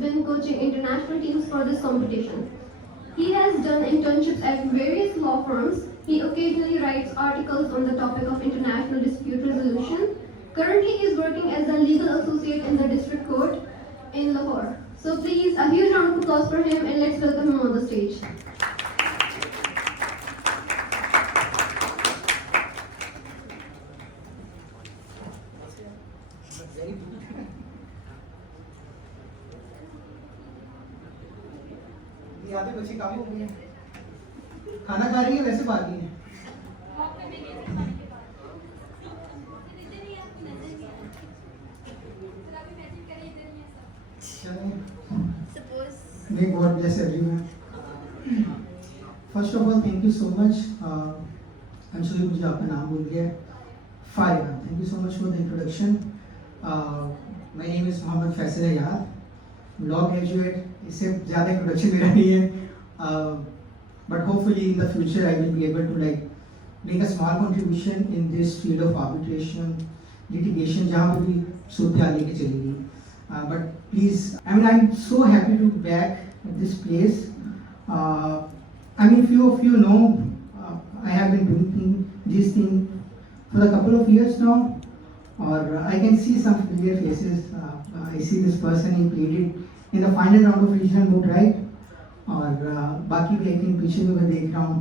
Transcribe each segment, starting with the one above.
been coaching international teams for this competition. He has done internships at various law firms. He occasionally writes articles on the topic of international dispute resolution. Currently, he is working as a legal associate in the district court in Lahore. So please, a huge round of applause for him, and let's welcome him on the stage. आधे बच्चे काम हो गए खाना खा रही है वैसे बात नहीं है May God bless everyone. First of all, thank you so much. I'm sorry मुझे आपका नाम भूल गया. Fariha. Thank you so much for the introduction. My name is Mohammad Faisal Ayad. Law graduate. इससे ज़्यादा introduction मेरा नहीं है. But hopefully in the future I will be able to make a small contribution in this field of arbitration, litigation, जहाँ पे भी सूरत लेके चलेगी. But please, I'm so happy to be back at this place. Few of you know, I have been doing this thing for a couple of years now, or I can see some familiar faces. I see this person, he played it in the final round of regional board, right? और बाकी भी I think पीछे में मैं देख रहा हूँ,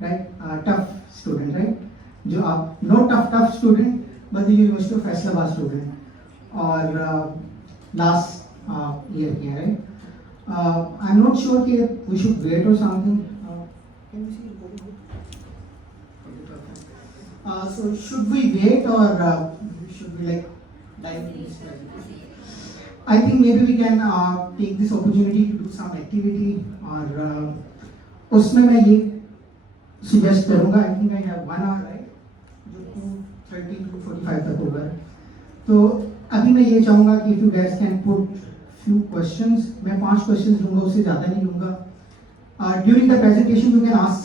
right? Tough student, right? जो आप no tough student, but the University of Faisalabad student. और last year किया, right? I'm not sure कि we should wait or something. Can we see recording? So should we wait or should we dive into this presentation? I think maybe we can take this opportunity to do some activity और उसमें मैं ये suggest करूँगा. I think I have 1 hour, right? जो 2:30 to 45 तक होगा. तो अभी मैं ये चाहूँगा कि if you guys can put few questions, मैं 5 questions लूँगा, उससे ज़्यादा नहीं लूँगा. During the presentation you can ask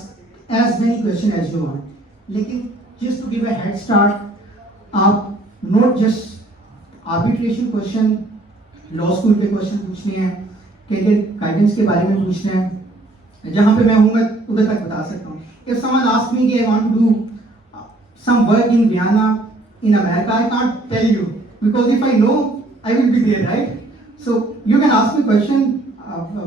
as many questions as you want. लेकिन just to give a head start, आप not just arbitration question, law school के question पूछने हैं, कैरियर गाइडेंस के बारे में पूछने हैं, जहाँ पे मैं हूँगा उधर तक बता सकता हूँ. If someone asks me कि I want to do some work in Vienna, in America, I can't tell you because if I know, I will be there, right? So you can ask me question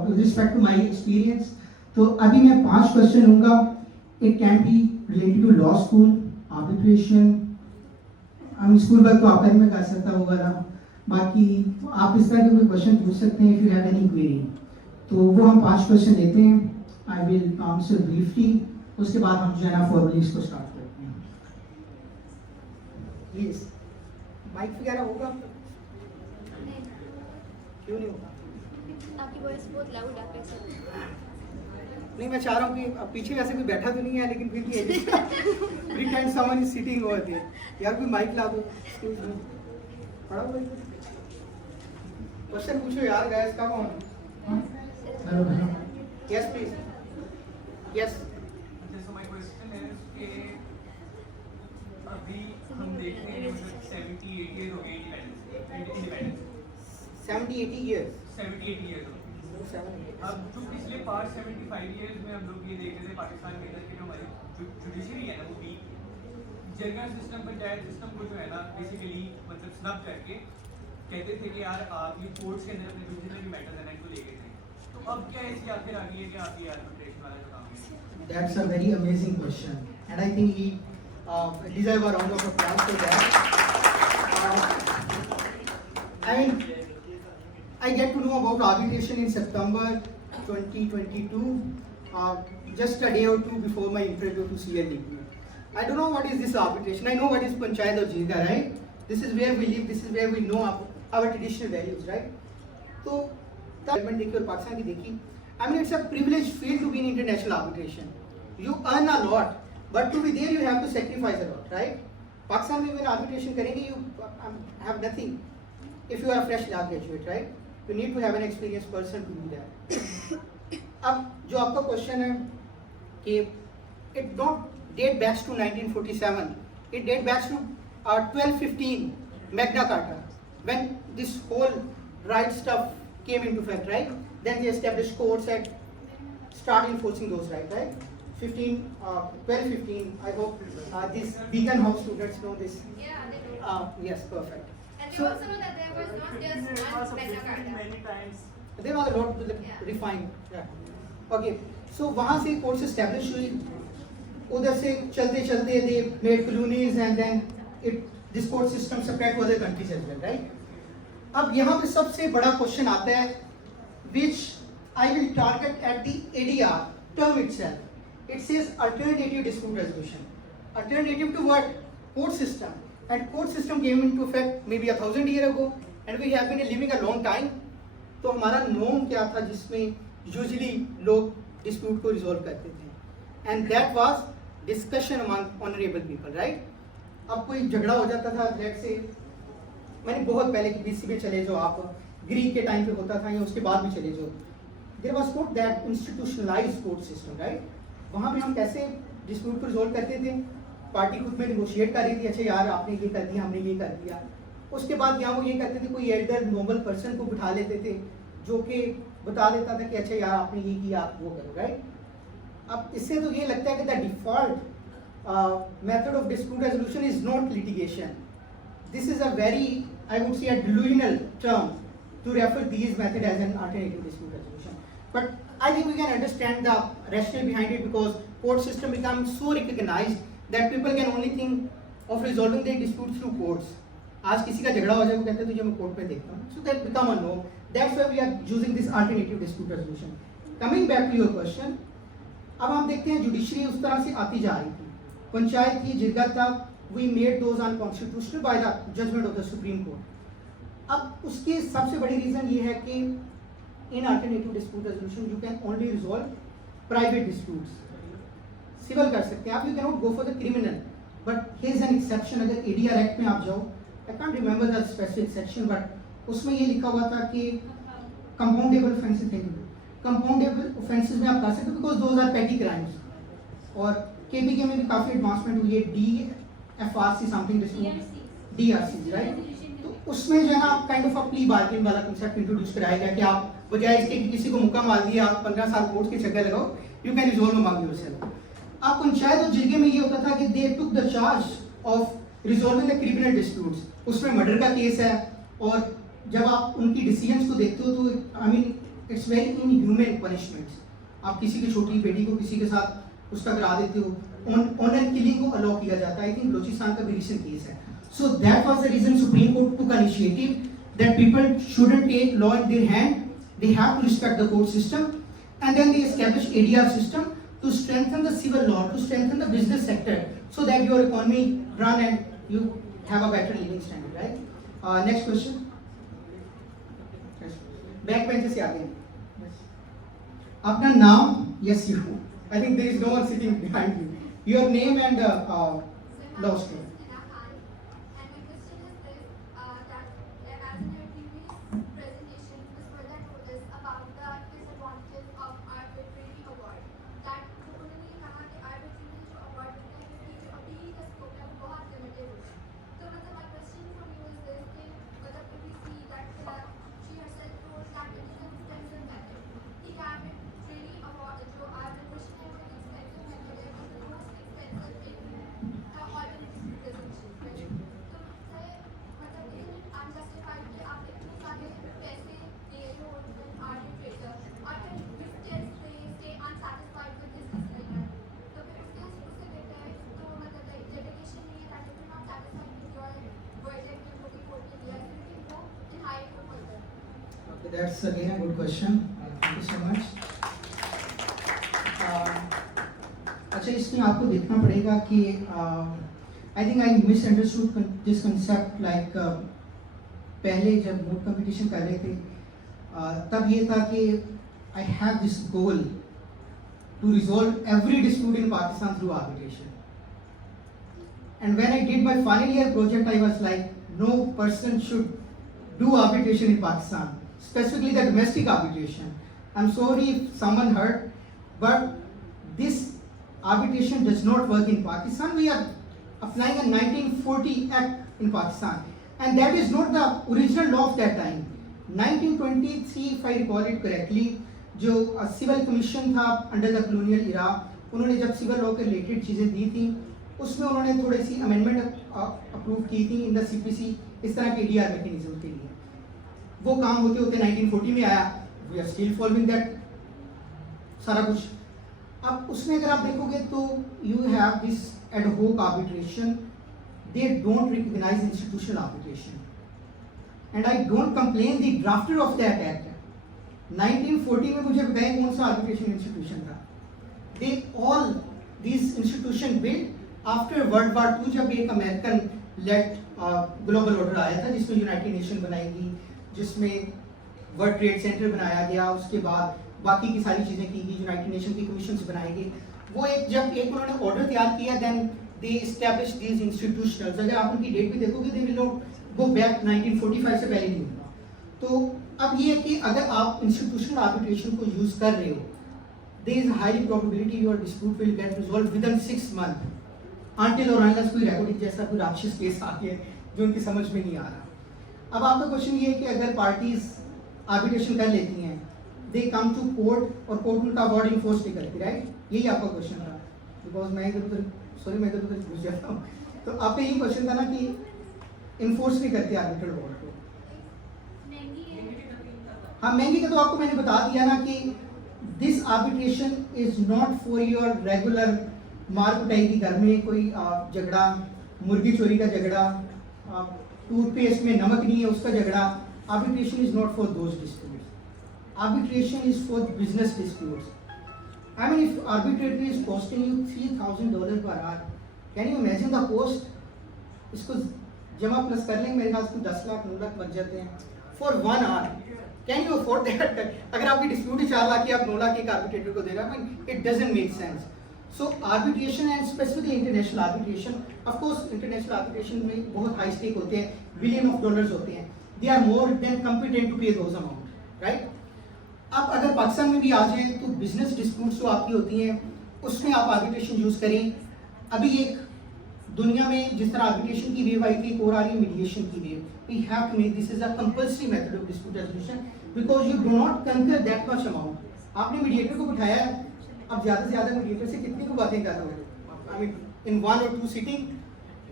with respect to my experience. तो अभी मैं 5 question लूँगा. It can be related to law school, arbitration. School work तो आपका ही मैं कर सकता होगा ना. बाकी आप इस तरह के कोई क्वेश्चन पूछ सकते हैं if you have any query. तो वो हम 5 क्वेश्चन लेते हैं. I will answer briefly. उसके बाद हम जो है ना फॉर्मली इसको स्टार्ट करते हैं. प्लीज माइक वगैरह होगा? क्यों नहीं होगा? आपकी वॉइस बहुत लाउड है कैसे? नहीं, मैं चाह रहा हूँ कि पीछे वैसे कोई बैठा तो नहीं है लेकिन फिर भी pretend someone is sitting over there. यार कोई माइक ला दो. खड़ा हो. क्वेश्चन पूछो यार guys, come on. Yes please. Yes. So my question is कि अभी हम देखते हैं 70-80 years हो गए independence. 70-80 years. 70-80 years हो गए. अब जो पिछले पास्ट 75 years में हम लोग ये देख रहे थे पाकिस्तान के अंदर कि जो हमारी जुडिशरी है ना वो भी जर्नल सिस्टम पंचायत सिस्टम को जो है ना बेसिकली मतलब स्नब करके कहते थे कि यार आप ये कोर्ट्स के अंदर अपने जितने भी मैटर्स हैं इनको लेके थे. तो अब क्या इसकी आखिर आ गई है कि आप ये आर्बिट्रेशन वाला जो काम है? That's a very amazing question, and I think he deserve a round of applause for that. I get to know about arbitration in September 2022, just a day or two before my interview to CLE. I don't know what is this arbitration. I know what is Panchayat or Jirga, right? This is where we live. This is where we know our traditional values, right? So, development देखी और पाकिस्तान की देखी. It's a privileged field to be in international arbitration. You earn a lot, but to be there you have to sacrifice a lot, right? Pakistan में when arbitration करेंगे you have nothing. If you are a fresh law graduate, right? You need to have an experienced person to do that. अब जो आपका question है कि it don't date back to 1947. It date back to 1215 Magna Carta, when this whole right stuff came into effect, right? Then they established courts and start enforcing those rights, right? 12, 15, I hope these Beacon House students know this. Yeah, they know. Yes, perfect. And they So, also know that there was not just one Magna Carta. many times. there was a lot to Yeah. refine. Yeah. Okay, so वहाँ से course establish हुई, उधर से चलते चलते they made colonies and then this court system spread to other countries as well, right? अब यहाँ पे सबसे बड़ा क्वेश्चन आता है which I will target at the ADR term itself. It says alternative dispute resolution. Alternative to what? Court system. And court system came into effect maybe 1,000 years ago, and we have been living a long time. तो हमारा norm क्या था जिसमें usually लोग dispute को resolve करते थे, and that was discussion among honourable people, right? अब कोई झगड़ा हो जाता था, लेट से मैंने बहुत पहले की बीसी में चले जो आप ग्रीक के टाइम पे होता था या उसके बाद भी चले जो, there was not that institutionalised court system, right? वहाँ पे हम कैसे डिस्प्यूट को रिजॉल्व करते थे? पार्टी खुद में निगोशिएट कर रही थी, अच्छा यार आपने ये कर दिया, हमने ये कर दिया। उसके बाद यहाँ वो ये करते थे, कोई एल्डर नोबल पर्सन को बिठा लेते थे जो कि बता देता था कि अच्छा यार आपने ये किया, आप वो करो, राइट? अब इससे तो ये लगता है कि the default method of dispute resolution is not litigation. This is a very, I would say, a delusional term to refer these method as an alternative dispute resolution. But I think we can understand the rationale behind it because court system becomes so recognized that people can only think of resolving their disputes through courts. आज किसी का झगड़ा हो जाए वो कहते हैं तुझे मैं कोर्ट में देखता हूँ. So that become a norm. That's why we are using this alternative dispute resolution. Coming back to your question, अब हम देखते हैं जुडिशरी उस तरह से आती जा रही थी. पंचायत की जिरगा तक we made those unconstitutional by the judgment of the Supreme Court. अब उसकी सबसे बड़ी रीजन ये है कि in alternative dispute resolution you can only resolve private disputes. Civil कर सकते हैं आप, you cannot go for the criminal. But here's an exception. अगर ADR Act में आप जाओ, I can't remember the specific section, but उसमें ये लिखा हुआ था कि compoundable offenses थे. Compoundable offenses में आप कर सकते हो because those are petty crimes. और KPK में भी काफी एडवांसमेंट हुई है, DFRC समथिंग DRC, राइट? तो उसमें जो है ना kind of a plea bargain वाला कांसेप्ट इंट्रोड्यूस कराया गया कि आप बजाय इसके कि किसी को मुक्का मार दिया, आप 15 साल कोर्ट के चक्कर लगाओ, you can resolve among yourself. आप पंचायत और जिरगे में ये होता था कि they took the charge of resolving the criminal disputes. उसमें मर्डर का केस है और जब आप उनकी डिसीजंस को देखते हो तो I mean it's very inhuman punishments. आप किसी की छोटी बेटी को किसी के साथ उसका करा देते हो, ऑनर किलिंग को अलाउ किया जाता है. आई थिंक बलोचिस्तान का भी रिसेंट केस है. So that was the reason Supreme Court took initiative that people shouldn't take law in their hand, they have to respect the court system, and then they establish ADR system to strengthen the civil law, to strengthen the business sector, so that your economy run and you have a better living standard, right? Next question. Back benches से आगे. अपना नाम, yes you. I think there is no one sitting behind you. Your name and law school. That's again a good question. Thank you so much. अच्छा, इसमें आपको देखना पड़ेगा कि I think I misunderstood this concept. Like पहले जब mode competition कर रहे थे तब ये था कि I have this goal to resolve every dispute in Pakistan through arbitration. And when I did my final year project, I was like, no person should do arbitration in Pakistan. Specifically the domestic arbitration. I'm sorry if someone heard, but this arbitration does not work in Pakistan. We are applying a 1940 Act in Pakistan, and that is not the original law of that time. 1923 if I recall it correctly, जो civil commission था under the colonial इरा, उन्होंने जब civil law के related चीज़ें दी थी उसमें उन्होंने थोड़ी सी अमेंडमेंट अप्रूव की थी इन द सीपीसी इस तरह के डीआर मैकेनिज्म के लिए। वो काम होते होते 1940 में आया, we are still following that सारा कुछ। अब उसमें अगर आप देखोगे तो you have this ad hoc arbitration, they don't recognise institutional arbitration and I don't complain the drafter of that act. 1940 में मुझे बताएं कौन सा आर्बिट्रेशन इंस्टीट्यूशन था। They all this institution build after World War II, जब एक American lead global order आया था जिसमें यूनाइटेड नेशन बनाएगी, जिसमें वर्ल्ड ट्रेड सेंटर बनाया गया, उसके बाद बाकी की सारी चीज़ें की गई, यूनाइटेड नेशन की कमीशन बनाई गई। वो जब उन्होंने ऑर्डर तैयार किया then they establish these institutionals. अगर आप उनकी डेट भी देखोगे they will not go back 1945 से पहले नहीं होगा। तो अब ये है कि अगर आप इंस्टीट्यूशनल आर्बिट्रेशन को यूज कर रहे हो, there is high probability your dispute will get resolve within 6 month until और अनलेस कोई रिकॉर्डिंग जैसा कोई राक्षस केस आ गया जो उनकी समझ में नहीं आ रहा। अब आपका क्वेश्चन ये है कि अगर पार्टीज आर्बिट्रेशन कर लेती हैं, दे कम टू कोर्ट और कोर्ट उनका अवार्ड इन्फोर्स नहीं करती, राइट? यही आपका क्वेश्चन था। बिकॉज मैं इधर उधर घुस जाता हूँ। तो आपका यही क्वेश्चन था ना कि इन्फोर्स नहीं करती आर्बिट्रल अवार्ड को। हाँ, महंगी का तो आपको मैंने बता दिया ना कि this arbitration is not for your regular मार कुटाई की घर में कोई झगड़ा, मुर्गी चोरी का झगड़ा, टूथपेस्ट में नमक नहीं है उसका झगड़ा। Arbitration is not for those disputes. Arbitration is for business disputes. I mean, if arbitrator is costing you $3,000 per hour, can you imagine the cost? इसको जमा प्लस कर लेंगे मेरे ख्याल से 10 लाख 9 लाख बच जाते हैं for 1 hour. Can you afford that? अगर आपकी डिस्प्यूट 4 लाख की, आप 9 लाख एक आर्बिट्रेटर को दे रहे हैं, it doesn't make sense. So arbitration and specifically international arbitration, of course international arbitration में बहुत high stake होते हैं, billion of dollars होते हैं. They are more than competent to pay those amount, right? अब अगर पाकिस्तान में भी आ जाए तो बिजनेस डिस्प्यूट्स जो आपकी होती हैं उसमें आप आर्बिट्रेशन यूज़ करें। अभी एक दुनिया में जिस तरह आर्बिट्रेशन की वेव आई थी, एक और आ रही है मीडिएशन की wave. We have to make this is a compulsory method of dispute resolution because you do not conquer that much amount. आपने मीडिएटर को बिठाया है, अब ज़्यादा से ज़्यादा मीडिएटर से कितनी को बातें कर रहे हो? I mean in 1 or 2 sitting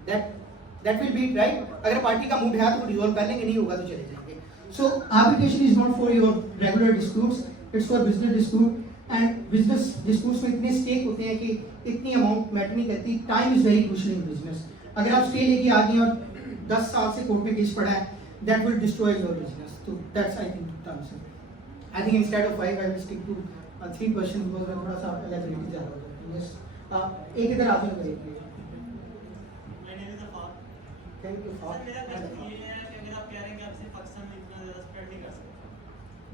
that will be right. अगर पार्टी का मूड है तो रिजॉल्व कर लेंगे, नहीं होगा तो चले जाएंगे। So arbitration is not for your regular disputes, it's for business dispute, and business disputes में इतने stake होते हैं कि इतनी amount मैटर नहीं करती। Time is very crucial in business. अगर आप stay लेके आ गए और 10 साल से कोर्ट में केस पड़ा है, that will destroy your business. So that's I think the answer. I think instead of 5 I will stick to 3 questions because मैं थोड़ा सा elaborate ज़्यादा हो जाता हूँ। Yes. एक इधर आते हैं करेंगे। Thank you. सर मेरा क्वेश्चन ये है कि अगर आप कह रहे हैं कि आप सिर्फ पाकिस्तान में इतना ज़्यादा स्प्रेड नहीं कर सकते,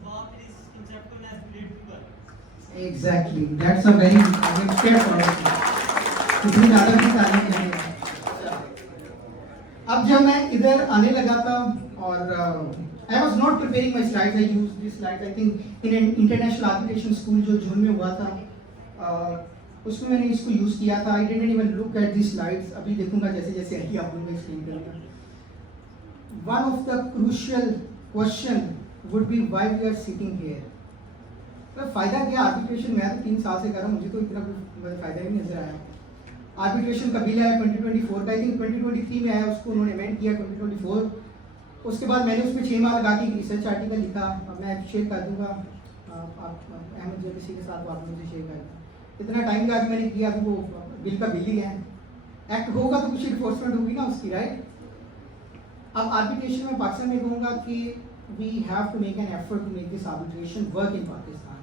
तो आप इस कंसेप्ट को एस्केलेट क्यों कर रहे हैं? Exactly. That's a very scared question. इतनी ज़्यादा भी चैलेंज है। अब जब मैं इधर आने लगा था और I was not preparing my slides. I used these slides. I think in an international arbitration school जो जून में हुआ था, उसमें मैंने इसको यूज़ किया था। I didn't even look at these slides. अभी देखूंगा जैसे जैसे आएगी आप लोगों को एक्सप्लेन करूँगा। One of the crucial question would be why we are sitting here. तो फ़ायदा क्या आर्बिट्रेशन? मैं तो 3 साल से कर रहा हूँ, मुझे तो इतना कोई फ़ायदा ही नहीं नज़र आया। आर्बिट्रेशन का बिल आया 2024 का, आई थिंक 2023 में आया, उसको उन्होंने अमेंड किया 2024। उसके बाद मैंने उसमें 6 माह लगा के एक रिसर्च आर्टिकल लिखा, अब मैं शेयर कर दूँगा आप अहमद जैसी के साथ आप मुझे शेयर कर दें। इतना टाइम लगा के मैंने किया, अभी वो बिल का बिल ही है, एक्ट होगा तो कुछ इन्फोर्समेंट होगी ना उसकी, राइट? अब आर्बिट्रेशन में पाकिस्तान में कहूँगा कि we have to make an effort to make this arbitration work in Pakistan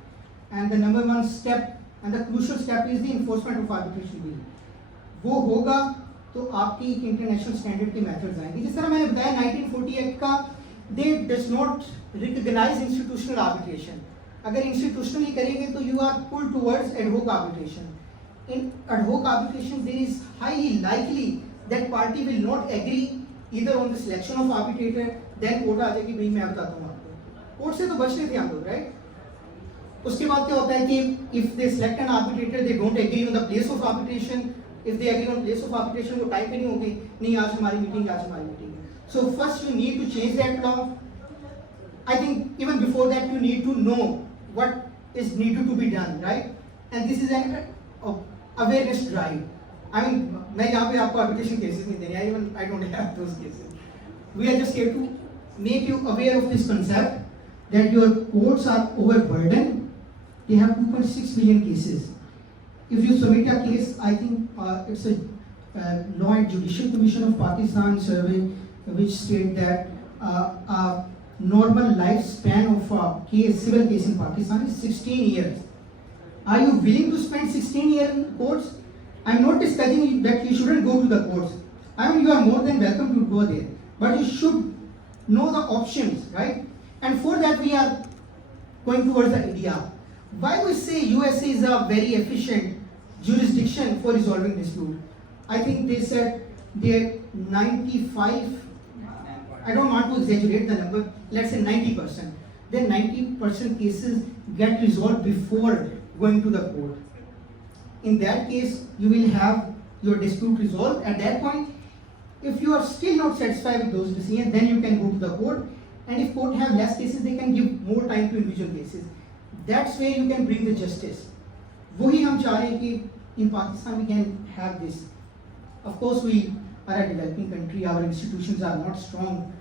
and the number 1 step and the crucial step is the enforcement of arbitration bill. वो होगा तो आपकी एक इंटरनेशनल स्टैंडर्ड के मेथड्स आएंगे। जिस तरह मैंने बताया 1940 एक्ट का, they does not recognise institutional arbitration. अगर इंस्टीट्यूशनली करेंगे तो you are pull towards ad hoc arbitration. In ad hoc arbitration there is highly likely that party will not agree either on the selection of arbitrator, then court आ जाएगी, भाई मैं बताता हूँ आपको। कोर्ट से तो बच रहे थे हम लोग, राइट? उसके बाद क्या होता है कि if they select an arbitrator, they don't agree on the place of arbitration. If they agree on place of arbitration, वो टाइम पे नहीं होगी, नहीं आज हमारी मीटिंग, आज हमारी मीटिंग है। So first you need to change that law. I think even before that you need to know what is needed to be done, right? And this is an awareness drive. I mean, मैं यहाँ पे आपको arbitration cases नहीं देने, even I don't have those cases. We are just here to make you aware of this concept that your courts are overburdened. They have 2.6 million cases. If you submit a case, I think it's a Law and Judicial Commission of Pakistan survey which state that a normal lifespan of a case, civil case in Pakistan is 16 years. Are you willing to spend 16 years in courts? I'm not discussing that you shouldn't go to the courts. I mean, you are more than welcome to go there, but you should know the options, right? And for that we are going towards the idea. Why we say USA is a very efficient jurisdiction for resolving dispute? I think they said they're 95, I don't want to exaggerate the number, let's say 90%. Then 90% cases get resolved before going to the court. In that case, you will have your dispute resolved. At that point, if you are still not satisfied with those decisions, then you can go to the court. And if court have less cases, they can give more time to individual cases. That's where you can bring the justice. वही हम चाह रहे हैं कि in Pakistan we can have this. Of course, we are a developing country. Our institutions are not strong,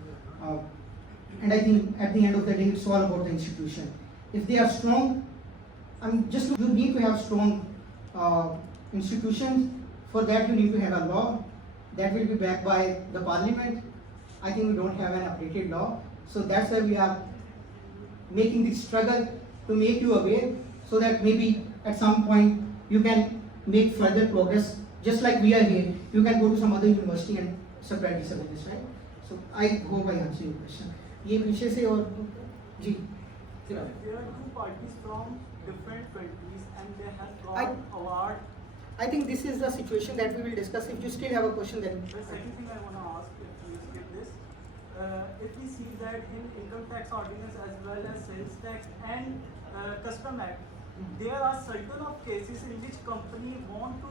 and I think at the end of the day, it's all about the institution. If they are strong, I mean, just you need to have strong institutions. For that, you need to have a law that will be backed by the parliament. I think we don't have an updated law, so that's why we are making this struggle to make you aware, so that maybe at some point you can make further progress. Just like we are here, you can go to some other university and spread this awareness, right? So I hope I answer your question. ये पीछे से और जी. There are two parties from different countries and they have I- got award. I think this is the situation that we will discuss. If you still have a question, then The second thing I want to ask, if you skip this, if we see that in income tax ordinance as well as sales tax and custom act, there are certain of cases in which company want to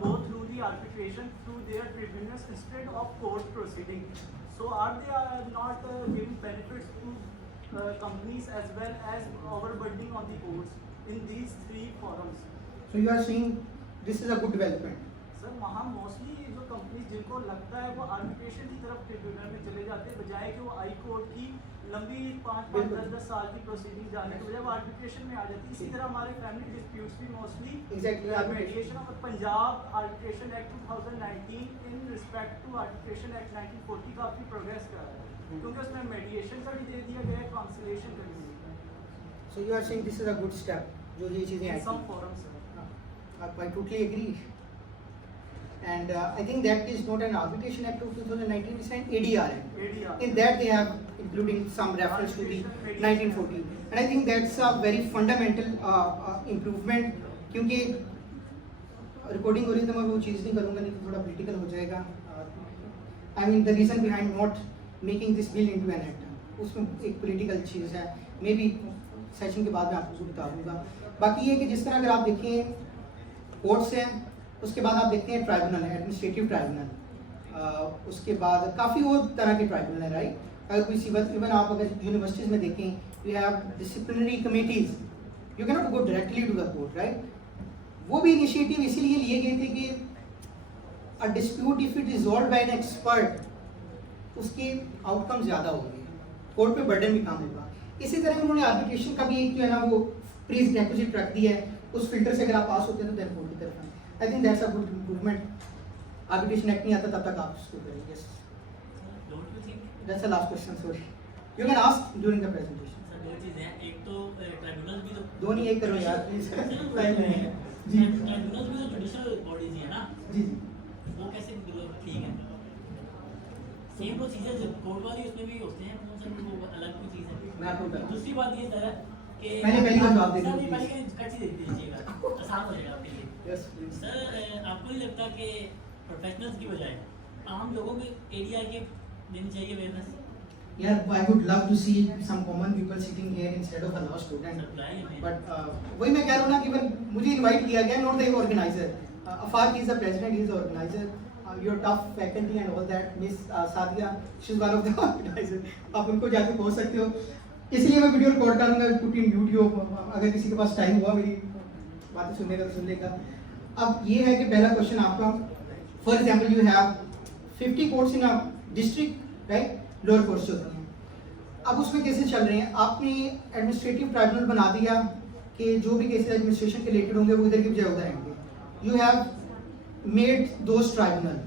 go through the arbitration through their tribunals instead of court proceeding. So are they not giving benefits to companies as well as overburdening on the courts in these three forums? so you are saying this is a good development. Sir वहाँ mostly जो companies जिनको लगता है वो arbitration की तरफ tribunal में चले जाते हैं बजाय कि वो हाई कोर्ट की लंबी 5-5, 10-10 साल की प्रोसीडिंग जाने के बजाय वो आर्बिट्रेशन में आ जाती है. इसी तरह हमारे फैमिली डिस्प्यूट्स भी मोस्टली Exactly, arbitration. मेडिएशन और Punjab arbitration act 2019 in respect to arbitration act 1940 काफ़ी प्रोग्रेस कर रहा है क्योंकि उसमें मेडिएशन का भी दे दिया गया है, कांसिलेशन का भी दे दिया है. So you are saying this is a good step. जो ये चीजें In I some forums, sir. I totally agree. And I think that is not an arbitration act of 2019, it's an ADR act. ADR. In that they have including some reference to the 1940. And I think that's a very fundamental improvement क्योंकि recording हो रही है तो मैं वो चीज़ नहीं करूँगा नहीं तो थोड़ा political हो जाएगा. I mean the reason behind not making this bill into an act, उसमें एक political चीज़ है. Maybe सेशन के बाद मैं आपको बता दूँगा. बाकी ये कि जिस तरह अगर आप देखें कोर्ट्स हैं, उसके बाद आप देखते हैं ट्राइब्यूनल है, एडमिनिस्ट्रेटिव ट्राइब्यूनल, उसके बाद काफ़ी और तरह के ट्राइब्यूनल है, राइट. अगर कोई सिविल इवन आप अगर यूनिवर्सिटीज़ में देखें, you have disciplinary committees, you can not go directly to the court, right. वो भी इनिशिएटिव इसीलिए लिए गए थे कि a dispute if it resolve by an expert उसके आउटकम ज़्यादा होंगे, कोर्ट पे बर्डन भी कम होगा. इसी तरह उन्होंने आर्बिट्रेशन का भी एक जो है ना वो प्रीज डेपोजिट रख दिया है, उस फिल्टर से अगर आप पास होते हैं तो देन कोर्ट की तरफ आए. I think that's a good improvement. Arbitration act नहीं आता तब तक आप उसको करेंगे. Don't you think that's the last question. Sorry you can ask during the presentation. Sir दो चीज़ें हैं, एक तो ट्राइब्यूनल भी तो दो नहीं एक करो यार प्लीज. जी ट्राइब्यूनल भी तो जुडिशल बॉडीज ही है ना, जी वो कैसे मतलब ठीक है. सेम प्रोसीजर जो कोर्ट वाली उसमें भी होते हैं, वो सब वो अलग कोई चीज़ है. मैं आपको बता दूसरी बात ये सर कि मैंने पहली बार जवाब दे दिया, सर, ये please. पहले कट ही दे दीजिएगा, आसान हो जाएगा आपके लिए. Yes please. सर आपको नहीं लगता कि प्रोफेशनल्स की बजाय आम लोगों को एडीआर के देनी चाहिए अवेयरनेस? यार I would love to see some common people sitting here instead of a law student. Supply में बट वही मैं कह रहा हूँ ना कि मुझे इनवाइट किया गया, not the organiser. Afaq is the president, he is the organiser. your tough faculty and all that, Miss Sadia, she's one of the organizers. आप उनको जाके पहुंच सकते हो. इसलिए मैं वीडियो रिकॉर्ड करूँगा, put in YouTube. अगर किसी के पास टाइम हुआ मेरी बातें सुनने का तो सुन लेगा. अब ये है कि पहला क्वेश्चन आपका, for example you have 50 courts in a district, right, lower courts होते हैं. अब उसमें केसेस चल रहे हैं, आपने एडमिनिस्ट्रेटिव ट्राइब्यूनल बना दिया कि जो भी केसेस एडमिनिस्ट्रेशन के रिलेटेड होंगे वो इधर की बजाय उधर आएंगे. You have made those tribunal.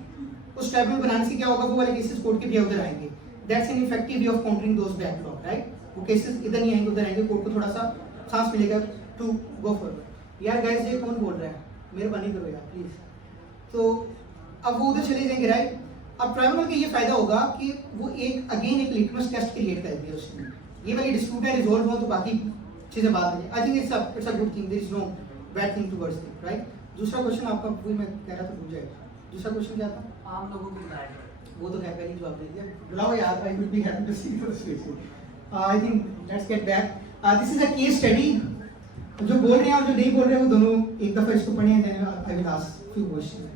उस ट्राइब्यूनल बनाने से क्या होगा, वो वाले केसेस कोर्ट के बजाय उधर आएंगे. That's an effective way of countering those backlog, right. वो केसेस इधर नहीं आएंगे उधर आएंगे, कोर्ट को थोड़ा सा सांस मिलेगा टू गो फॉरवर्ड. यार गाइस ये कौन बोल रहा है, मेहरबानी करो यार प्लीज. तो अब वो उधर चले जाएंगे, राइट. अब ट्राइब्यूनल का ये फायदा होगा कि वो एक अगेन एक लिटमस टेस्ट क्रिएट कर दिया उसने. ये वाली डिस्प्यूट है रिजॉल्व हो तो बाकी चीजें बात है. I think it's a good thing, there is no bad thing towards it, right. दूसरा क्वेश्चन आपका वही मैं कह रहा था भूल जाएगा. दूसरा क्वेश्चन क्या था? आम लोगों की राय. वो तो खैर पहले जवाब दे दिया. बुलाओ यार, I would be happy to see those faces. I think let's get back. This is a case study. जो बोल रहे हैं और जो नहीं बोल रहे हैं वो दोनों एक दफा इसको पढ़ें, then I will ask few question.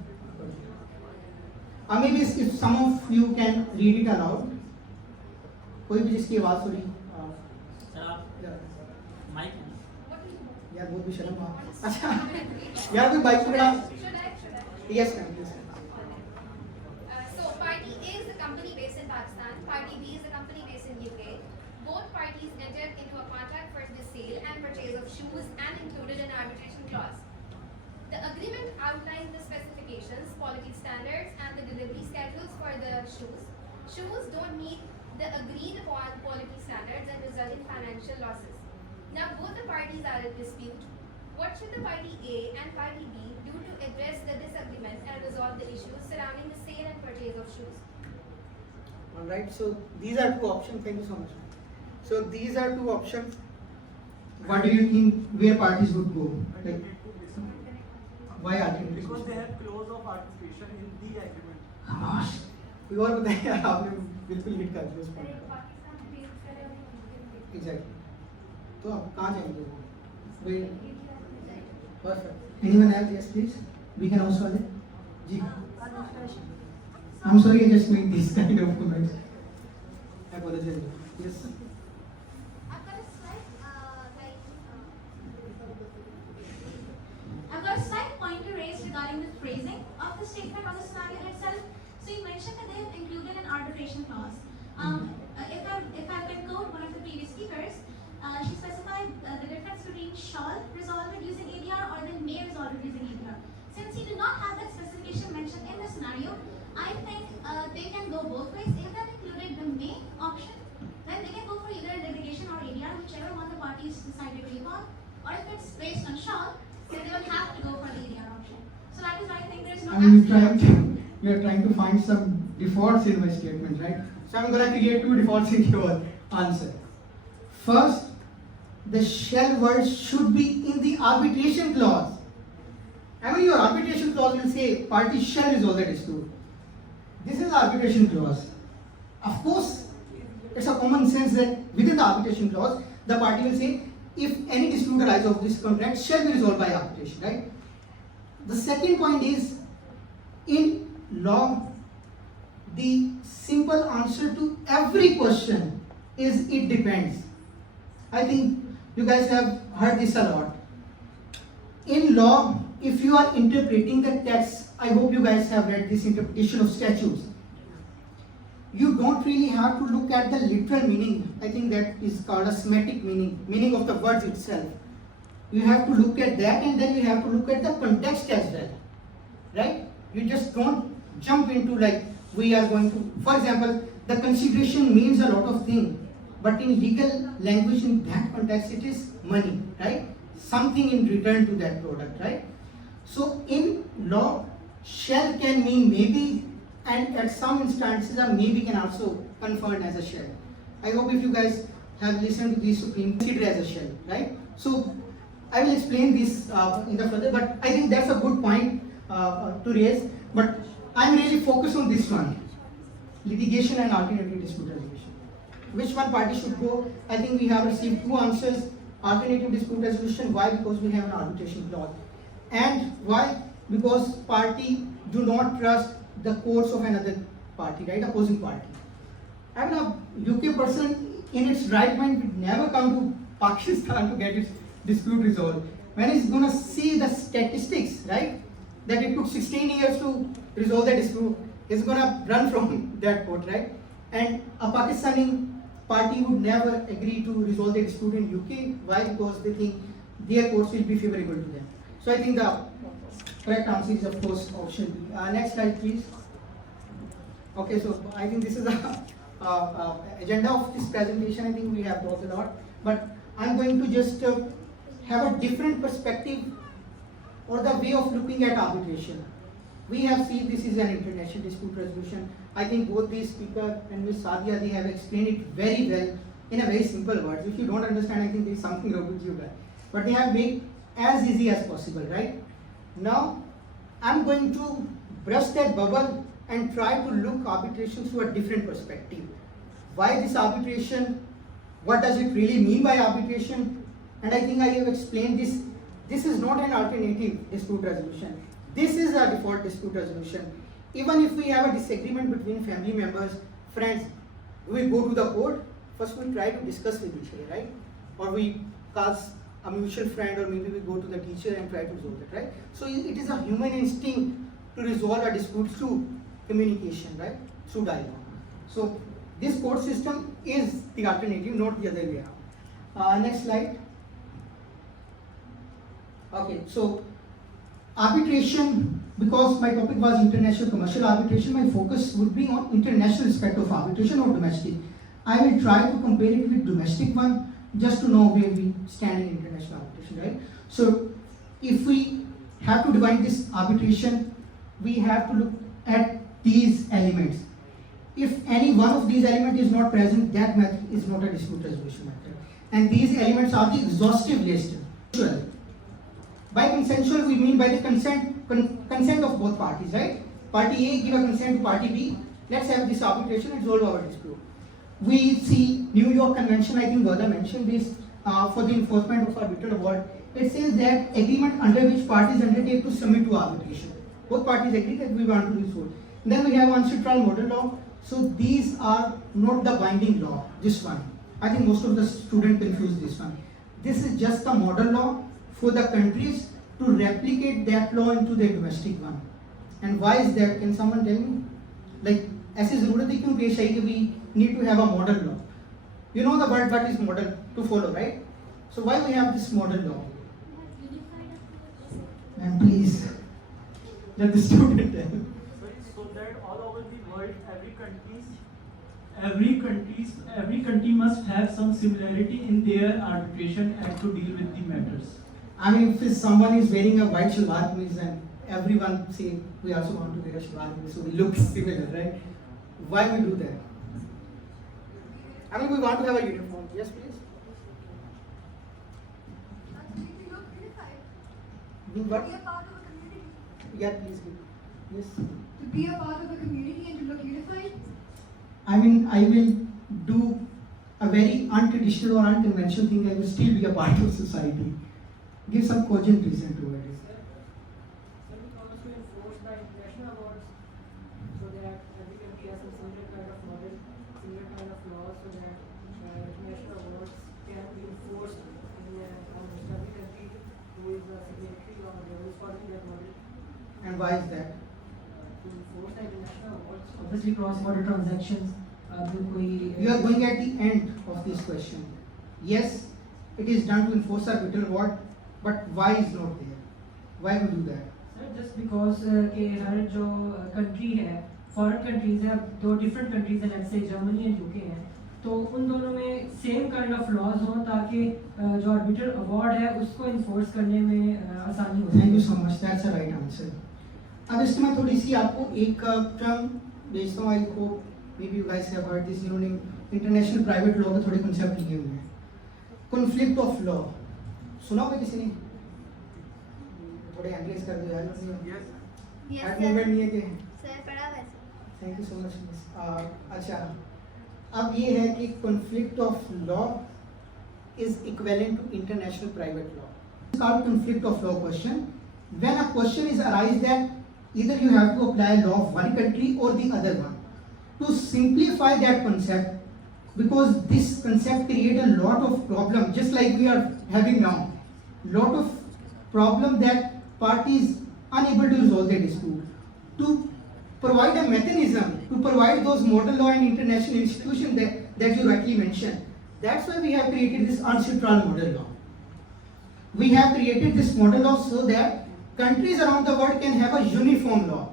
maybe if some of you can read it aloud. कोई भी जिसकी आवाज थोड़ी सर आप माइक यार बहुत भी शर्म आ. अच्छा यार कोई बाइक पकड़ा. Should I? Yes ma'am please. So party A is the company based in Pakistan. Party B is the company based in UK. Both parties entered into a contract for the sale and purchase of shoes and included an arbitration clause. The agreement outlines the specifications, quality standards, and the delivery schedules for the shoes. Shoes don't meet the agreed upon quality standards and result in financial losses. Now both the parties are in dispute. What should the party A and party B do to address the disagreement and resolve the issues surrounding the sale and purchase of shoes? All right, so these are two options. Thank you so much. So these are two options. What do you think where parties would go? Like, why alternatives? Because they have clause of arbitration in the agreement. Gosh, कोई और बताइए यार, आपने बिल्कुल hit कर दिया उस point को. एग्जैक्टली. तो आप कहाँ जाएंगे वो? Perfect. Anyone else? Yes please. We can also also. जी. I'm sorry, I just made this kind of comments. I apologize. Yes. I've got a slight point to raise regarding the phrasing of the statement or the scenario itself. So you mentioned that they have included an arbitration clause. If I can quote one of the previous speakers, she specified the difference between shall resolve it using ADR or then may resolve it using ADR. Since you do not have that specification mentioned in the scenario, I think they can go both ways. If they've included the may option, then they can go for either litigation or ADR, whichever one the parties decide to agree upon. Or if it's based on shall, then they will have to go for the ADR option. So that is why I think there is no You are trying to find some defaults in my statement, right? So I'm going to create two defaults in your answer. First, the shall word should be in the arbitration clause. I mean, your arbitration clause will say party shall resolve the dispute. This is the arbitration clause. Of course, it's a common sense that within the arbitration clause, the party will say if any dispute arises of this contract shall be resolved by arbitration, right? The second point is, in law, the simple answer to every question is it depends. I think you guys have heard this a lot. In law, if you are interpreting the text, I hope you guys have read this interpretation of statutes. You don't really have to look at the literal meaning. I think that is called a semantic meaning of the words itself. You have to look at that, and then you have to look at the context as well, right? You just don't jump into like we are going to, for example, the consideration means a lot of things, but in legal language in that context it is money, right? Something in return to that product, right? So in law, shall can mean maybe, and at some instances a maybe can also conferred as a shall. I hope if you guys have listened to the Supreme, consider as a shall, right? So I will explain this in the further, but I think that's a good point to raise. But I'm really focused on this one, litigation and alternative dispute resolution. Which one party should go? I think we have received two answers. Alternative dispute resolution. Why? Because we have an arbitration clause. And why? Because party do not trust the courts of another party, right? Opposing party. I mean, a UK person in its right mind would never come to Pakistan to get its dispute resolved. When it's gonna see the statistics, right? That it took 16 years to resolve the dispute, it's gonna run from that court, right? And a Pakistani party would never agree to resolve the dispute in UK. Why? Because they think their courts will be favorable to them. So I think the correct answer is of course option B. Next slide, please. Okay, so I think this is the agenda of this presentation. I think we have talked a lot, but I'm going to just have a different perspective or the way of looking at arbitration. We have seen this is an international dispute resolution. I think both these speaker and Ms. Sadia, they have explained it very well in a very simple words. If you don't understand, I think there is something wrong with you guys. But they have made as easy as possible, right? Now, I'm going to brush that bubble and try to look arbitration through a different perspective. Why this arbitration? What does it really mean by arbitration? And I think I have explained this. This is not an alternative dispute resolution. This is a default dispute resolution. Even if we have a disagreement between family members, friends, we go to the court, first we try to discuss with each other, right? Or we call a mutual friend, or maybe we go to the teacher and try to resolve it, right? So it is a human instinct to resolve a dispute through communication, right? Through dialogue. So this court system is the alternative, not the other way around. Next slide. Okay, so arbitration, because my topic was international commercial arbitration, my focus would be on international aspect of arbitration or domestic. I will try to compare it with domestic one, just to know where we stand in international arbitration, right? So if we have to divide this arbitration, we have to look at these elements. If any one of these elements is not present, that method is not a dispute resolution method. And these elements are the exhaustive list. By consensual, we mean by the consent of both parties, right? Party A give a consent to party B. Let's have this arbitration and resolve our dispute. We see New York Convention, I think Goda mentioned this, for the enforcement of arbitral award. It says that agreement under which parties undertake to submit to arbitration. Both parties agree that we want to do so. Then we have ancestral model law. So these are not the binding law, this one. I think most of the students confuse this one. This is just the model law for the countries to replicate that law into their domestic one. And why is that? Can someone tell me? Like, ऐसी ज़रूरत है क्यों पेश आई कि we need to have a model law? You know the word what is model to follow, right? So why we have this model law? And please, let the student tell. So that all over the world, every country must have some similarity in their arbitration and to deal with the matters. I mean, if someone is wearing a white shalwar kameez and everyone say we also want to wear a shalwar kameez, so we look similar, right? Why we do that? I mean, we want to have a uniform. Yes, please. Do what? Be a part of a community. Yeah, please. Yes. To be a part of a community and to look unified. I mean, I will do a very untraditional or unconventional thing. I will still be a part of society. Give some cogent reason to it. When it comes to enforce the international awards, so that every country has some similar kind of model, similar kind of laws, so that international awards can be enforced in almost every country who is a signatory or who is following that model. And why is that? To enforce the international awards, obviously cross-border transactions. You are going at the end of this question. Yes, it is done to enforce arbitral award, but why is not there? Why we do that? Sir, just because के हर जो country है, foreign countries हैं, दो different countries हैं, let's say Germany and UK हैं, तो उन दोनों में same kind of laws हों ताकि जो arbitral award है उसको enforce करने में आसानी हो. Thank you so much. That's the right answer. अब इसमें मैं थोड़ी सी आपको एक टर्म भेजता हूँ. I hope maybe you guys have heard this. इन्होंने international private law के थोड़े concept लिए हुए हैं. Conflict of law. सुना होगा किसी ने? थोड़े एंग्लिश कर दो यार. Yes, At sir. moment नहीं है कि. Sir, पढ़ा वैसे. Thank you so much, Miss. अच्छा, अब ये है कि conflict of law is equivalent to international private law. It's called conflict of law question. When a question is arise that either you have to apply law of one country or the other one. To simplify that concept, because this concept create a lot of problem, just like we are having now, lot of problem that parties unable to resolve their dispute. To provide a mechanism, to provide those model law and international institutions that you rightly mentioned, that's why we have created this UNCITRAL model law. We have created this model law so that countries around the world can have a uniform law,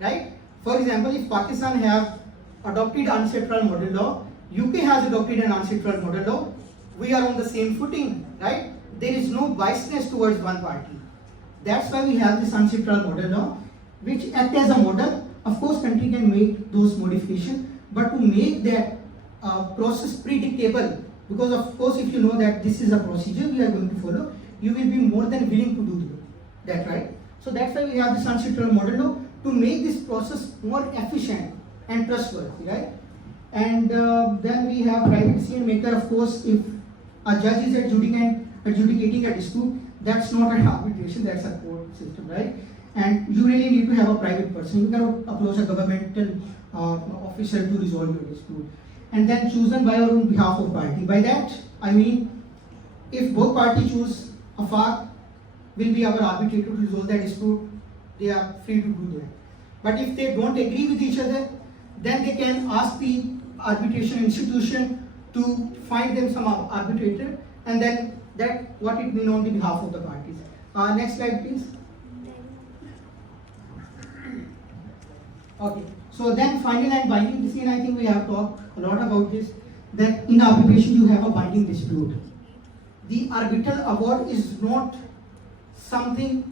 right? For example, if Pakistan have adopted UNCITRAL model law, UK has adopted an UNCITRAL model law, we are on the same footing, right? There is no biasness towards one party. That's why we have this UNCITRAL model law, which act as a model. Of course, country can make those modifications, but to make that process predictable, because of course, if you know that this is a procedure we are going to follow, you will be more than willing to do that, right? So that's why we have this UNCITRAL model law to make this process more efficient and trustworthy, right? And then we have private decision maker. Of course, if a judge is adjudicating a dispute, that's not an arbitration, that's a court system, right? And you really need to have a private person. You cannot approach a governmental officer to resolve your dispute. And then chosen by or on behalf of party. By that, I mean, if both parties choose a FAQ, will be our arbitrator to resolve that dispute, they are free to do that. But if they don't agree with each other, then they can ask the arbitration institution to find them some arbitrator, and then that what it means on the behalf of the parties. Next slide, please. Okay, so then final and binding decision, I think we have talked a lot about this, that in arbitration you have a binding dispute. The arbitral award is not something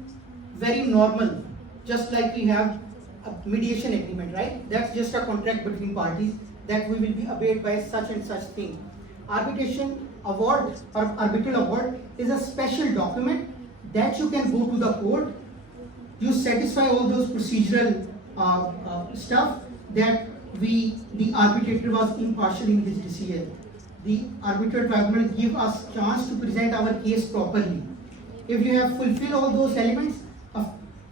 very normal, just like we have a mediation agreement, right? That's just a contract between parties that we will be obeyed by such and such thing. Arbitration award or arbitral award is a special document that you can go to the court, you satisfy all those procedural stuff that the arbitrator was impartial in his decision. The arbitral tribunal give us chance to present our case properly. If you have fulfilled all those elements,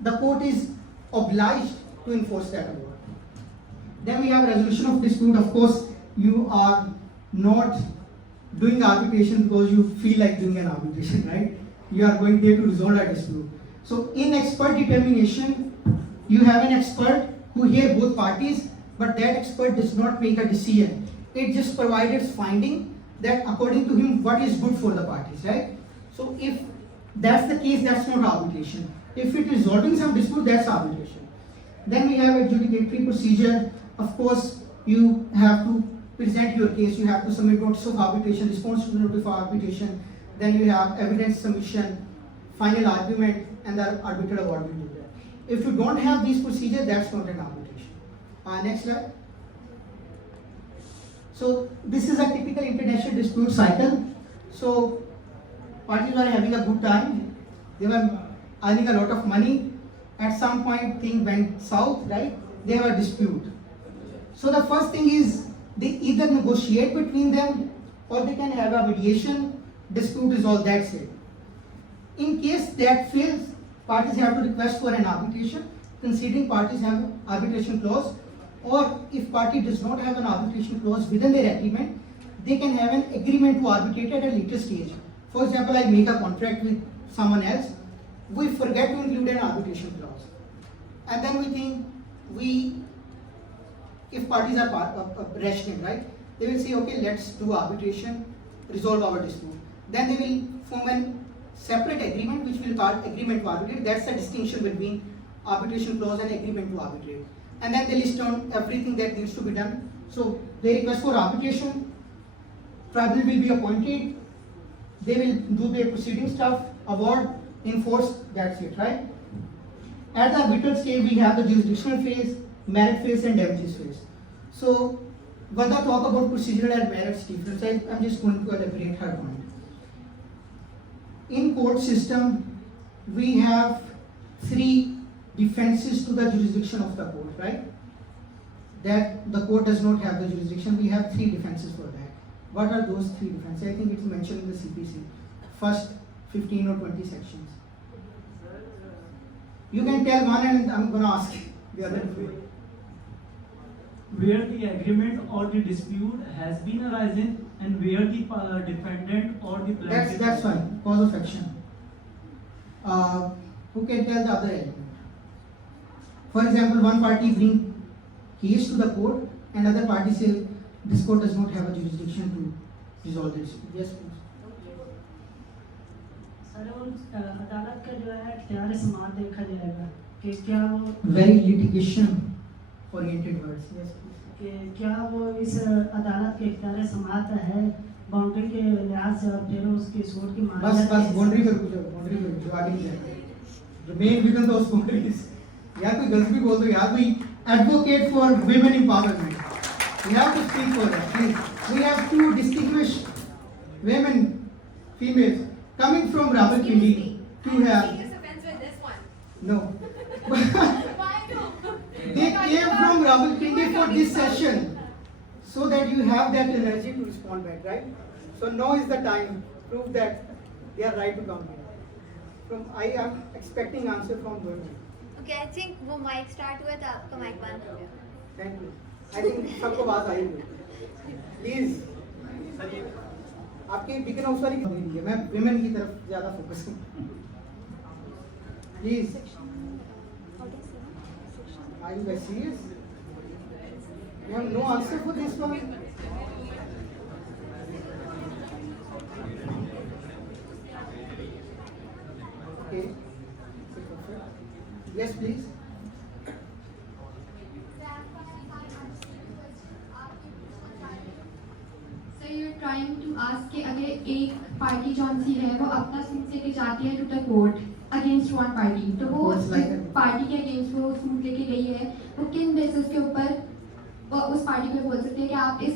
the court is obliged to enforce that award. Then we have resolution of dispute. Of course, you are not doing arbitration because you feel like doing an arbitration, right? You are going there to resolve a dispute. So in expert determination, you have an expert who hear both parties, but that expert does not make a decision. It just provides finding that according to him what is good for the parties, right? So if that's the case, that's not arbitration. If it is resolving some dispute, that's arbitration. Then we have adjudicatory procedure. Of course, you have to present your case, you have to submit notice of arbitration, response to the notice of arbitration, then you have evidence submission, final argument, and the arbitral award will do that. If you don't have these procedures, that's not an arbitration. Next slide. So this is a typical international dispute cycle. So parties were having a good time, they were earning a lot of money. At some point things went south, right? They have a dispute. So the first thing is they either negotiate between them or they can have a mediation, dispute resolve, that's it. In case that fails, parties have to request for an arbitration, considering parties have arbitration clause, or if party does not have an arbitration clause within their agreement, they can have an agreement to arbitrate at a later stage. For example, I make a contract with someone else, we forget to include an arbitration clause. And then we think if parties are rational, right? They will say, okay, let's do arbitration, resolve our dispute. Then they will form a separate agreement which will call agreement to arbitrate. That's the distinction between arbitration clause and agreement to arbitrate. And then they list down everything that needs to be done. So they request for arbitration, tribunal will be appointed, they will do their proceeding stuff, award, enforce, that's it, right? At the arbitral stage, we have the jurisdictional phase, merit phase, and damages phase. So when I talk about procedural and merits difference, I'm just going to elaborate her point. In court system, we have 3 defenses to the jurisdiction of the court, right? That the court does not have the jurisdiction, we have 3 defenses for that. What are those 3 defenses? I think it's mentioned in the CPC, first 15 or 20 sections. You can tell one and I'm gonna ask the other two. Where the agreement or the dispute has been arising and where the defendant or the plaintiff. That's fine. Cause of action. Who can tell the other element? For example, one party bring case to the court and other party say this court does not have a jurisdiction to resolve this. Yes, please. Sir वो अदालत का जो है इख्तियार समाअत देखा जाएगा कि क्या वो Very litigation oriented words. Yes, please. कि क्या वो इस अदालत के इख्तियार समाअत है बाउंड्री के लिहाज से और फिर उसकी सूट की बस बाउंड्री पर कुछ आगे नहीं जाएगा. जो मेन विजन था उस बाउंड्री या कोई गलत भी बोल दो या कोई advocate for women empowerment. We have to speak for that. Please. We have to distinguish women, females coming from Rawalpindi to I'm have serious offense with this one. no. Why no? They came from Rawalpindi for this session so that you have that energy to respond back, right? So now is the time. Prove that they are right to come here. I am expecting answer from women. Okay, I think वो mic start हुआ था आपका mic बंद हो गया. Thank you. I think सबको बात आई होगी. Please. आपके बिकन हाउस वाली क्यों नहीं है? मैं women की तरफ ज़्यादा फोकस करूँ. Please. Are you guys serious? You have no answer for this one? Okay. Yes, please. So you're trying to ask कि अगर एक पार्टी जौन सी है वो अपना सूट लेके जाती है to the court against one party तो वो Courts like it. पार्टी के अगेंस्ट वो सूट लेके गई है वो किन बेसिस के ऊपर वो उस पार्टी को बोल सकते हैं कि आप इस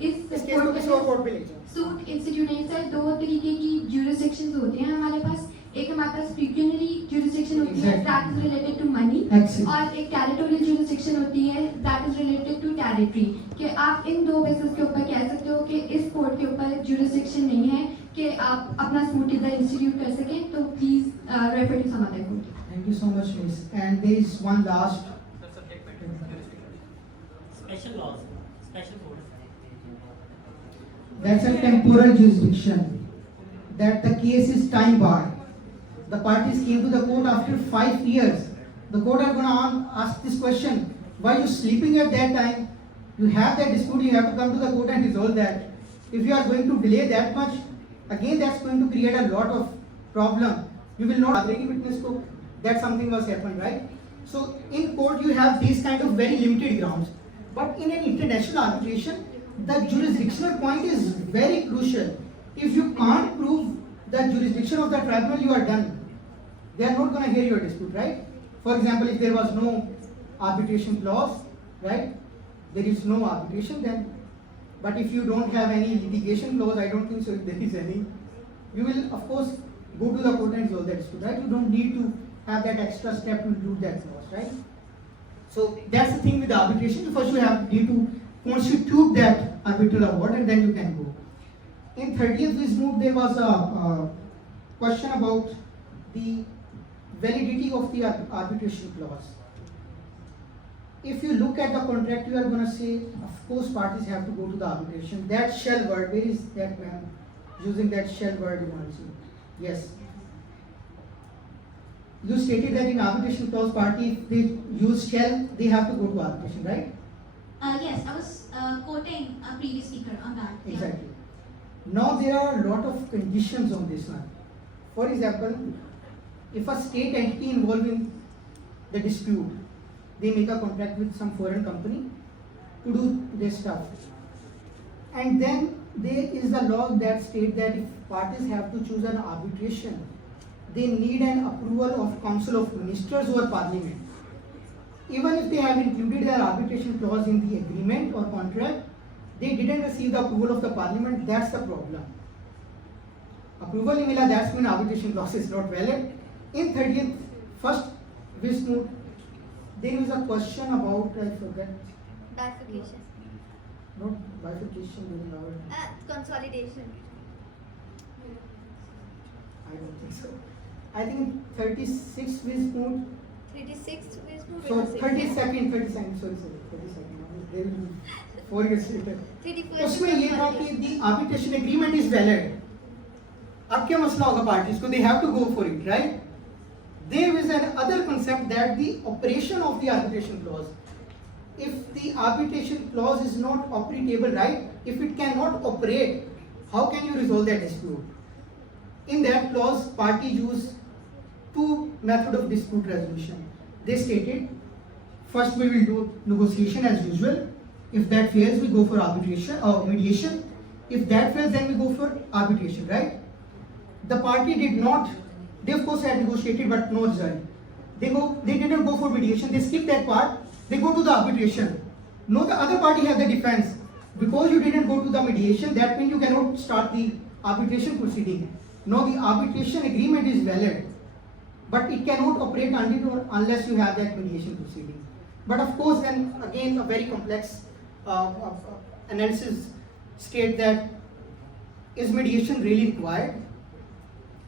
इस केस को किसी और कोर्ट पे ले जाओ. सूट इंस्टीट्यूट नहीं सर दो तरीके की jurisdictions होते हैं हमारे पास एक हमारे पास pecuniary jurisdiction होती है Exactly. that is related to money Excellent. और एक territorial jurisdiction होती है that is related to territory कि आप इन दो बेसिस के ऊपर कह सकते हो कि इस कोर्ट के ऊपर jurisdiction नहीं है कि आप अपना सूट इधर इंस्टीट्यूट कर सकें तो please refer to some other court. Thank you so much, Miss. And there is one last. Special laws, special codes. That's a temporal jurisdiction. That the case is time barred. The parties came to the court after 5 years. The court are going to ask this question: why you sleeping at that time? You have that dispute. You have to come to the court and resolve that. If you are going to delay that much, again that's going to create a lot of problem. You will not agree witness ko that something was happened, right? So in court you have these kind of very limited grounds. But in an international arbitration, the jurisdictional point is very crucial. If you can't prove the jurisdiction of the tribunal, you are done. They are not going to hear your dispute, right? For example, if there was no arbitration clause, right? There is no arbitration then. But if you don't have any litigation clause, I don't think so if there is any. You will, of course, go to the court and resolve that dispute, right? You don't need to have that extra step to include that clause, right? So that's the thing with the arbitration. First you need to constitute that arbitral award and then you can go. In 30th Wismut there was a question about the validity of the arbitration clause. If you look at the contract, you are going to say, of course parties have to go to the arbitration. That shall word, where is that man using that shall word in also? Yes. You stated that in arbitration clause party, if they use shall, they have to go to arbitration, right? Yes, I was quoting a previous speaker on that. yeah. Exactly. Now there are a lot of conditions on this one. For example, if a state entity involved in the dispute, they make a contract with some foreign company to do this stuff. And then there is a law that states that if parties have to choose an arbitration, they need an approval of Council of Ministers or Parliament. Even if they have included their arbitration clause in the agreement or contract, they didn't receive the approval of the Parliament. That's the problem. Approval नहीं मिला, that's mean arbitration clause is not valid. In 30th first Wismut, there is a question about, I forget, Bifurcation. not bifurcation during our, Consolidation. I don't think so. I think 36 Wismut, 36 So 30 second, sorry, 30 second. There will be 4 years later. 31st उसमें ये था कि the arbitration agreement is valid. अब क्या मसला होगा parties को? They have to go for it, right? There is another concept that the operation of the arbitration clause. If the arbitration clause is not operatable, right? If it cannot operate, how can you resolve that dispute? In that clause, parties use two methods of dispute resolution. They stated, first we will do negotiation as usual. If that fails, we go for arbitration or mediation. If that fails, then we go for arbitration, right? The party did not, they of course had negotiated but no result. They didn't go for mediation, they skip that part, they go to the arbitration. No, the other party have the defense. Because you didn't go to the mediation, that means you cannot start the arbitration proceeding. No, the arbitration agreement is valid, but it cannot operate unless you have that mediation proceeding. But of course, then again, a very complex analysis state that is mediation really required?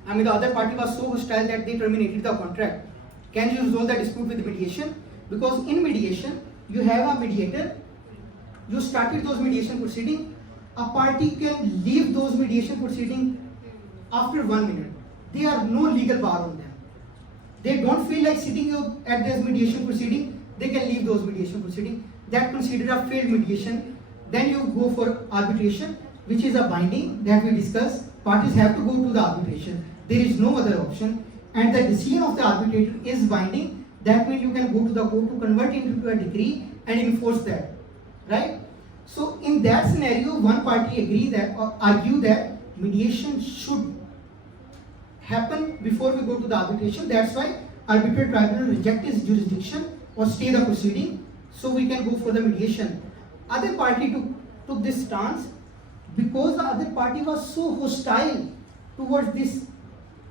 I mean, the other party was so hostile that they terminated the contract. Can you resolve the dispute with mediation? Because in mediation, you have a mediator, you started those mediation proceedings, a party can leave those mediation proceedings after 1 minute. There are no legal bar on them. They don't feel like sitting at this mediation proceeding, they can leave those mediation proceedings. That considered a failed mediation. Then you go for arbitration, which is a binding that we discussed. Parties have to go to the arbitration. There is no other option. And the decision of the arbitrator is binding. That means you can go to the court to convert it into a decree and enforce that. Right? So in that scenario, one party agree that or argue that mediation should happen before we go to the arbitration. That's why arbitral tribunal reject its jurisdiction or stay the proceeding, so we can go for the mediation. Other party took this stance because the other party was so hostile towards this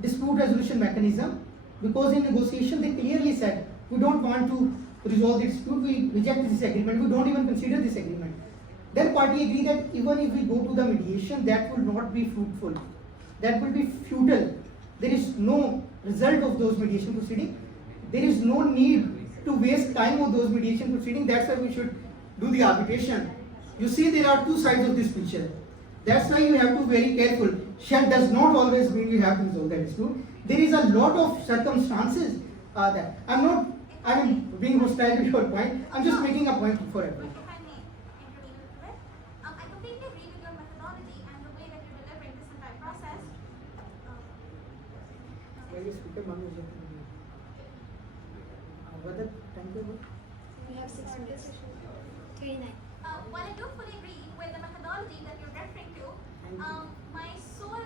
dispute resolution mechanism, because in negotiation they clearly said, we don't want to resolve the dispute, we reject this agreement, we don't even consider this agreement. Then party agree that even if we go to the mediation, that will not be fruitful. That will be futile. There is no result of those mediation proceedings. There is no need to waste time on those mediation proceedings. That's why we should do the arbitration. You see, there are two sides of this picture. That's why you have to be very careful. Shall does not always mean you have to resolve that dispute. There is a lot of circumstances that I'm being hostile to your point. I'm just making a point for everyone. If I may intervene a little bit, I completely agree with your methodology and the way that you're delivering this entire process. We have 6 minutes. 39. While I do fully agree with the methodology that you're referring to, my sole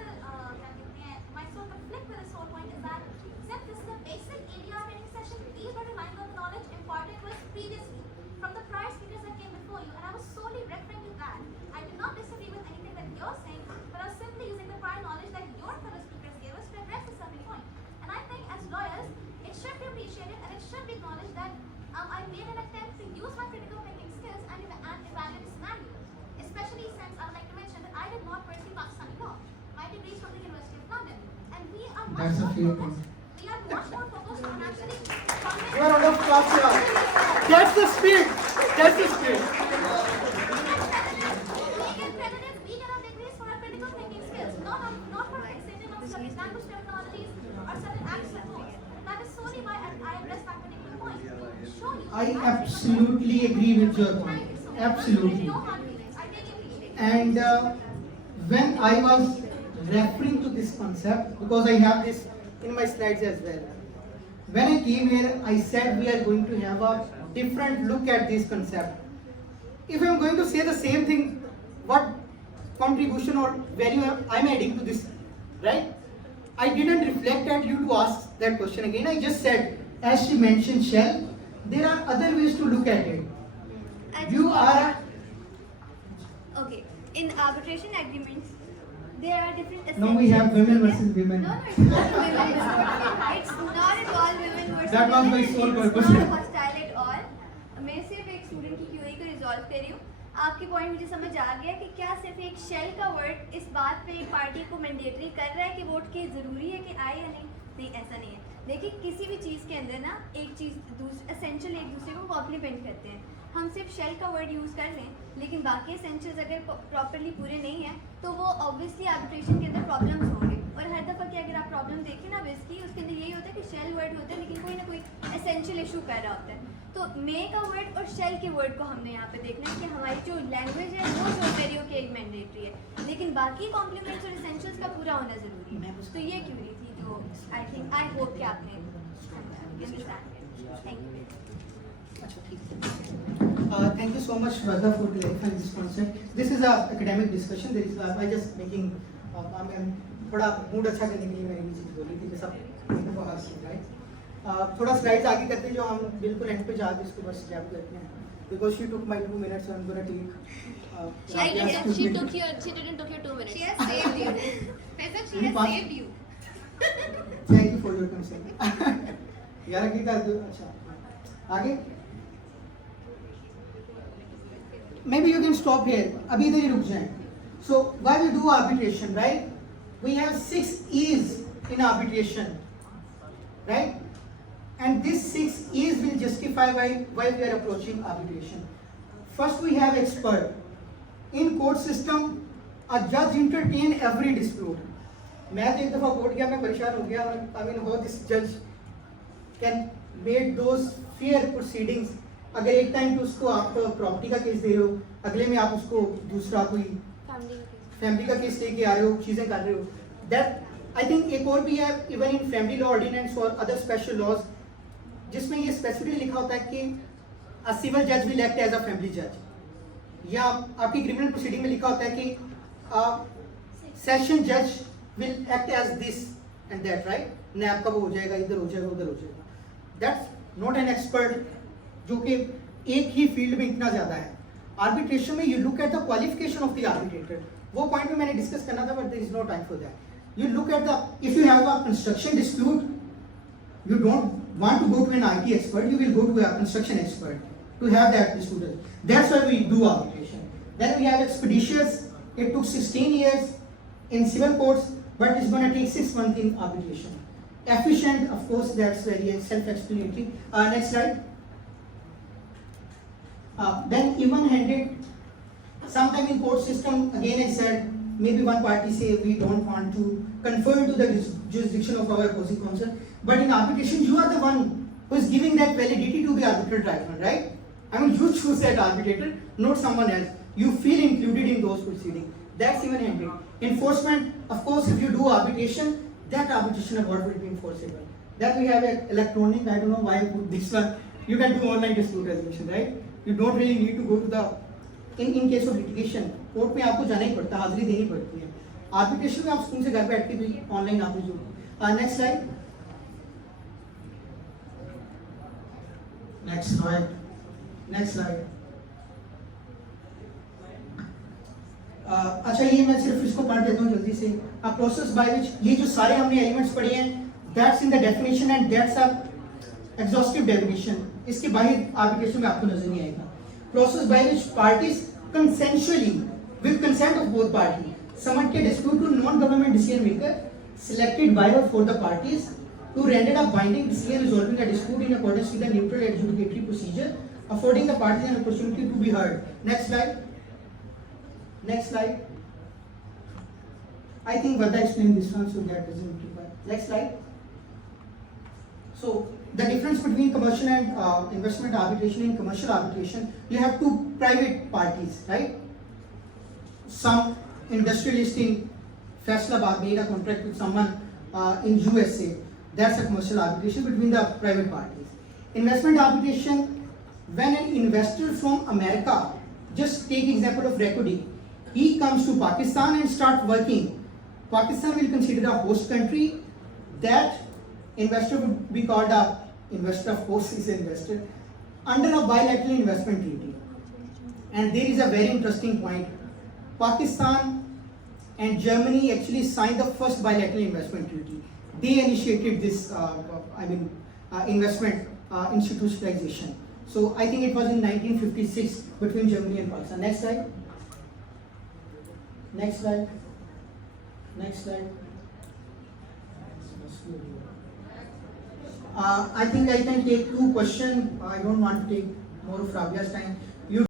conflict with this whole point is that since this is a basic ADR training session, these were relying on the knowledge imparted to us previously from the prior speakers that came before you, and I was solely referring to that. I did not disagree with anything that you're saying, but I was simply using the prior knowledge that your fellow speakers gave us to address a certain point. And I think as lawyers, it should be appreciated and it should be acknowledged that I made an attempt to use my critical thinking skills and evaluate the scenario. Especially since I would like to mention that I did not pursue Pakistani law. My degree is from the University of London. And we are much more focused on actually You are out of class here. That's the spirit. That's the spirit. We get our degrees for our critical thinking skills, not for fixating on certain language terminologies or certain accent rules. That is solely why I addressed that particular point. Show you I absolutely agree with your point. Absolutely. no hard feelings. I really appreciate it. And when I was referring to this concept, because I have this in my slides as well. When I came here, I said we are going to have a different look at this concept. If I am going to say the same thing, what contribution or value I am adding to this, right? I didn't reflect at you to ask that question again. I just said, as she mentioned, Shell, there are other ways to look at it. You are... Okay. In arbitration agreements, there are different. Now we have women versus women. No, it's not women. It's not at all women versus That was women. my sole purpose. It's not hostile at all. मैं सिर्फ एक student की Curie को resolve कर रही हूँ. आपके point मुझे समझ आ गया कि क्या सिर्फ एक शेल का वर्ड इस बात पे पार्टी को मैंडेटरी कर रहा है कि वोट के ज़रूरी है कि आए या नहीं, ऐसा नहीं है। देखिए किसी भी चीज़ के अंदर ना एक चीज़ एसेंशियल एक दूसरे को कॉम्प्लीमेंट करते हैं। हम सिर्फ शेल का वर्ड यूज़ कर लें लेकिन बाकी एसेंशियल्स अगर प्रॉपरली पूरे नहीं हैं तो वो ऑब्वियसली आर्बिट्रेशन के अंदर प्रॉब्लम्स होंगे। और हर दफ़ा की अगर आप प्रॉब्लम देखें ना विज़ की, उसके अंदर यही होता है कि शेल वर्ड होता है लेकिन कोई ना कोई एसेंशियल इशू कर रहा होता है। तो मे का वर्ड और शेल के वर्ड को हमने यहाँ पे देखना है कि हमारी जो लैंग्वेज है वो जो वेरियो के एक मैंडेटरी है लेकिन बाकी कॉम्प्लीमेंट्स और एसेंशियल्स का पूरा होना ज़रूरी है। तो ये क्यूरी थी जो आई होप कि आपने अंडरस्टैंड किया। Thank you. Thank you so much, Radha, for clarifying this concept. This is a academic discussion. There is I just making थोड़ा मूड अच्छा करने के लिए मैंने ये चीज़ बोली थी जैसा राइट। थोड़ा स्लाइड्स आगे करते हैं जो हम बिल्कुल एंड पे जाके इसको बस रैप करते हैं because she took my 2 minutes so I'm gonna take She didn't took your 2 minutes. She has saved you. Faisal, she has saved you. Thank you for your concern. यार आगे कर दो। अच्छा आगे maybe you can stop here. अभी इधर ही रुक जाएं. So why we do arbitration, right? We have 6 E's in arbitration, right? And these 6 E's will justify why we are approaching arbitration. First we have expert. In court system, a judge entertain every dispute. मैं तो एक दफा court गया, मैं परेशान हो गया. I mean how this judge can make those fair proceedings. अगर एक टाइम पे उसको आप प्रॉपर्टी का केस दे रहे हो, अगले में आप उसको दूसरा कोई फैमिली का केस लेके आ रहे हो, चीज़ें कर रहे हो. दैट आई थिंक एक और भी है even in family law ordinance और अदर स्पेशल लॉज जिसमें ये स्पेसिफिकली लिखा होता है कि अ सिविल जज will act as a family जज, या आपकी क्रिमिनल प्रोसीडिंग में लिखा होता है कि सेशन जज will act as this and that, right? नैब का वो हो जाएगा, इधर हो जाएगा, उधर हो जाएगा. दैट्स नॉट एन एक्सपर्ट जो कि एक ही फील्ड में इतना ज़्यादा है. आर्बिट्रेशन में you look at the qualification of the arbitrator. वो पॉइंट में मैंने डिस्कस करना था but there is no time for that. You look at the, if you have a construction dispute, you don't want to go to an IT expert, you will go to a construction expert to have that dispute. That's why we do arbitration. Then we have expeditious. It took 16 years in civil courts, but it's going to take 6 months in arbitration. Efficient, of course, that's very self-explanatory. Next slide. Then even-handed. Sometime in court system, again I said, maybe one party say we don't want to confer to the jurisdiction of our opposing counsel, but in arbitration you are the one who is giving that validity to the arbitral tribunal, right? I mean you choose that arbitrator, not someone else. You feel included in those proceedings. That's even handed. Enforcement, of course, if you do arbitration, that arbitration award will be enforceable. Then we have an electronic, I don't know why I put this one. You can do online dispute resolution, right? You don't really need to go to the in case of litigation, court में आपको जाना ही पड़ता है, हाजिरी देनी पड़ती है. Arbitration में आप सुकून से घर बैठ के भी ऑनलाइन आप जो. Next slide. Next slide. Next slide. अच्छा ये मैं सिर्फ इसको पढ़ देता हूँ जल्दी से. अ प्रोसेस बाय विच, ये जो सारे हमने एलिमेंट्स पढ़े हैं, that's in the definition and that's a exhaustive definition. इसके बाहर आर्बिट्रेशन में आपको नजर नहीं आएगा. Process by which parties consensually, with consent of both parties, submit a dispute to non-government decision maker selected by or for the parties to render a binding decision resolving a dispute in accordance with the neutral adjudicatory procedure, affording the parties an opportunity to be heard. Next slide. Next slide. I think Vada explained this one, so that doesn't require. Next slide. So the difference between commercial and investment arbitration. In commercial arbitration, you have two private parties, right? Some industrialist in Faisalabad made a contract with someone in USA. That's a commercial arbitration between the private parties. Investment arbitration, when an investor from America, just take example of Recody, he comes to Pakistan and start working. Pakistan will consider a host country. That investor would be called a investor, of course is an investor, under a bilateral investment treaty. And there is a very interesting point. Pakistan and Germany actually signed the first bilateral investment treaty. They initiated this investment institutionalization. So I think it was in 1956 between Germany and Pakistan. Next slide. Next slide. Next slide. I think I can take two questions. I don't want to take more of Rabia's time.